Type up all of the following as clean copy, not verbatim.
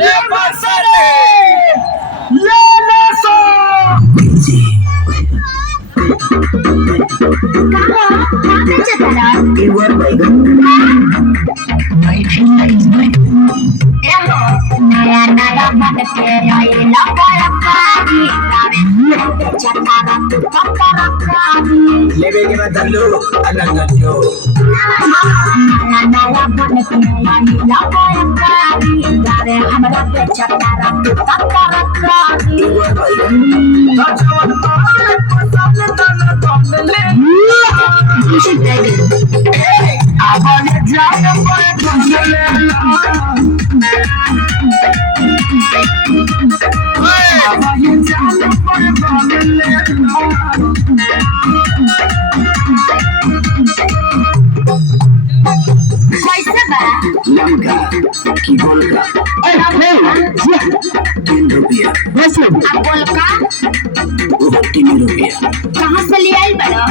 ले बसरे ले लेसो इवर बैगन नया नया बन के आई लपलपारी चटारा तू पकड़ारी लेवे के बाद लो अलग जो नया नया बन के आई लपलपारी गावे हमरा पे चटारा तू पकड़ारी इवर बैगन जवन पाले पसंद तन तमले जी देगे आवाज जान पर तुझले आवाज जान पर तुझले कैसे बा लमका की गोलका 3 रुपया अब बोल का 3 रुपया कहां से ले आई बड़ा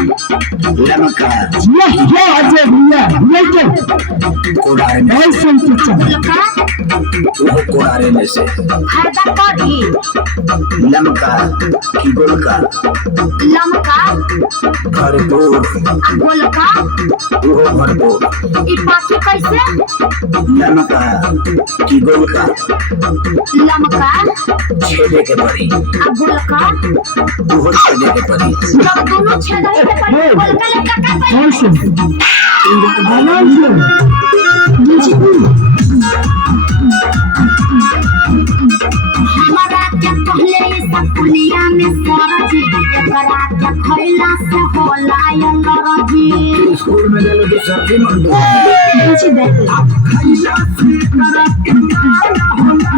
लमका कोड़ारे में बोल का वो कोड़ारे में से हरदा करी लमका की गोलका लमका भरपूर अब बोल का वो भरपूर ई पाखी कैसे लमका की गोलका लमका छेदे के परी अब बोल का वो छेदे के परी जब दोनों छेदई के पड़ी बोल का लगा का हमारा के पहले ई सब पुलिया में सरजी एकरा के खैला से होला या लरजी स्कूल में ले लो तो सब्जी मन दो जी देखे खैला से करा के काला होला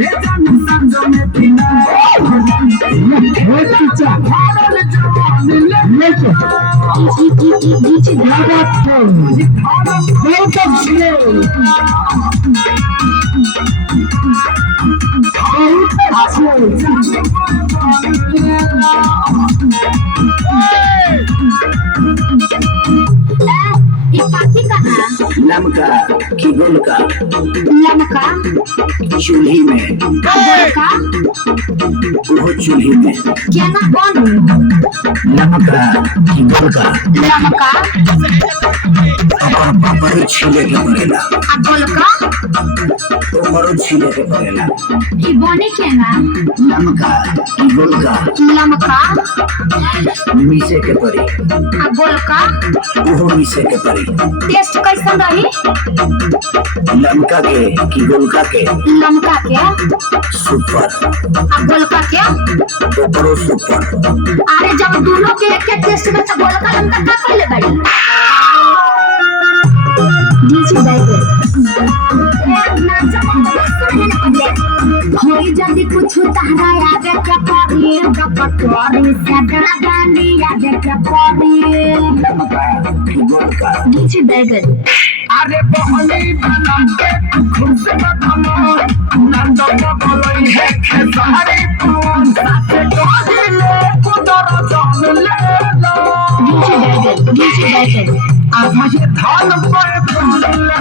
ए जान समझो में पीना टीचर भारत जवान ले लेके जी लगा फोन बहुत अच्छे ई पाखी कहां लमका की गोलका लमका चूल्ही में गोलका वो चूल्ही में केना बन लमका की गोलका लमका और पापड़ छीले के पड़ेला अब गोलका तो मरो छीले के पड़ेला ई बने केना लमका की गोलका लमका मीसे के पड़ी अब गोलका वो मीसे के पड़ी टेस्ट कैसन रही लमका के की गोलका के लमका के सुपर अब गोलका के ओकरो सुपर अरे जब दोनों के एक एक टेस्ट में तो गोलका लमका का पहले बड़ी डीजे बैठे होई जल्दी कुछ तहरा याद के पड़ी डकटोरी से डरानी याद के पड़ी लमका की गोलका डीजे बैठे अरे बहली बनम के खुश बदम नंद बबलई है खेसारी पून साथे कोदिले कुदर जान ले लो डीजे बैठे आज मुझे धान पर जान ले लो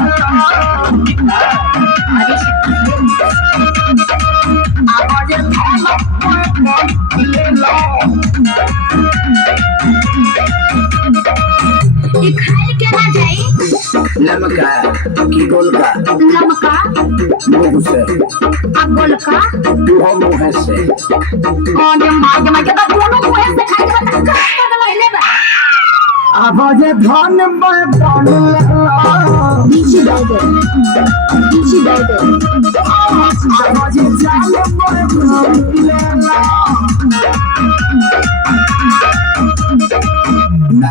आज ये धान पर जान ले लो ई खाए के ना जाई लमका की गोलका लमका मुंह से अब गोलका वो मुंह से और ये मार के तो दोनों मुंह से खाए के तो का ले बा आवाज धान पर जान ले लो डीजे बैठे आवाज जान पर जान ले लो